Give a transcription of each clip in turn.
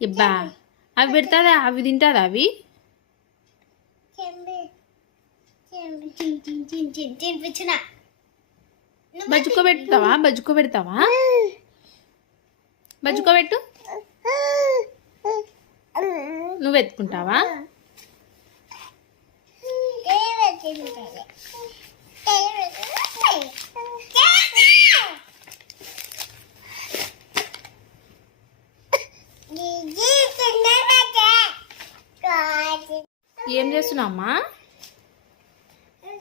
ఇబ్బా అవి పెడతాదా? అవి తింటాదా? అవి బజ్జుకోబెడతావా? బజ్జుకోబెడతావా? బజ్జుకోబెట్టు. నువ్వు ఎత్తుకుంటావా? ఏం చేస్తున్నామ్మా?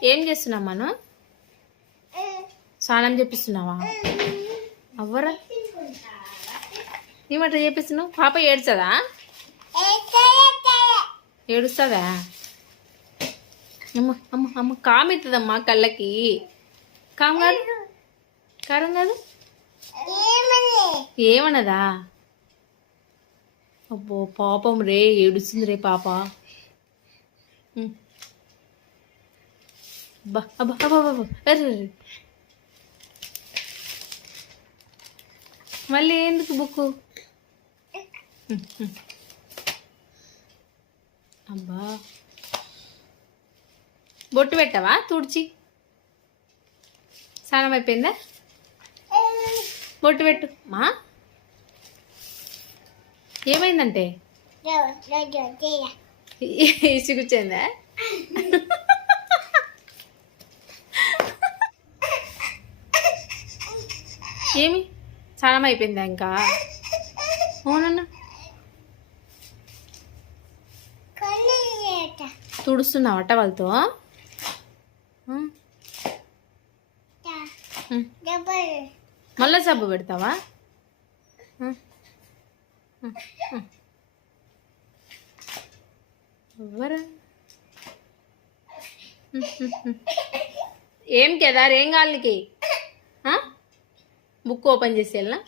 ఏం చేస్తున్నామ్మా? నువ్వు స్నానం చేపిస్తున్నావా? అవ్వరా ఏమట్లా చేపిస్తున్నావు? పాప ఏడుస్తుందా? ఏడుస్తుందా? అమ్మ అమ్మ అమ్మ కామెత్తదమ్మా కళ్ళకి. కామ్ కాదు, కారం కాదు, ఏమన్నదా? అబ్బో పాపం రే, ఏడుస్తుంది రే పాప. అబ్బా అబ్బా అబ్బా అబ్బా అర్రే, మళ్ళీ ఎందుకు బుక్కు? అబ్బా బొట్టు పెట్టవా? తుడిచి స్నానం అయిపోయిందా? బొట్టు పెట్టు మా. ఏమైందంటే ఇసుగుచ్చిందా? ఏమి స్నానం అయిపోయిందా ఇంకా? అవునన్నా తుడుస్తున్నావట వాళ్ళతో? మళ్ళా సబ్బు పెడతావా? ఎవరా? ఏం కేదార్, ఏం కావాలి నీకు? బుక్ ఓపెన్ చేసి వెళ్ళినా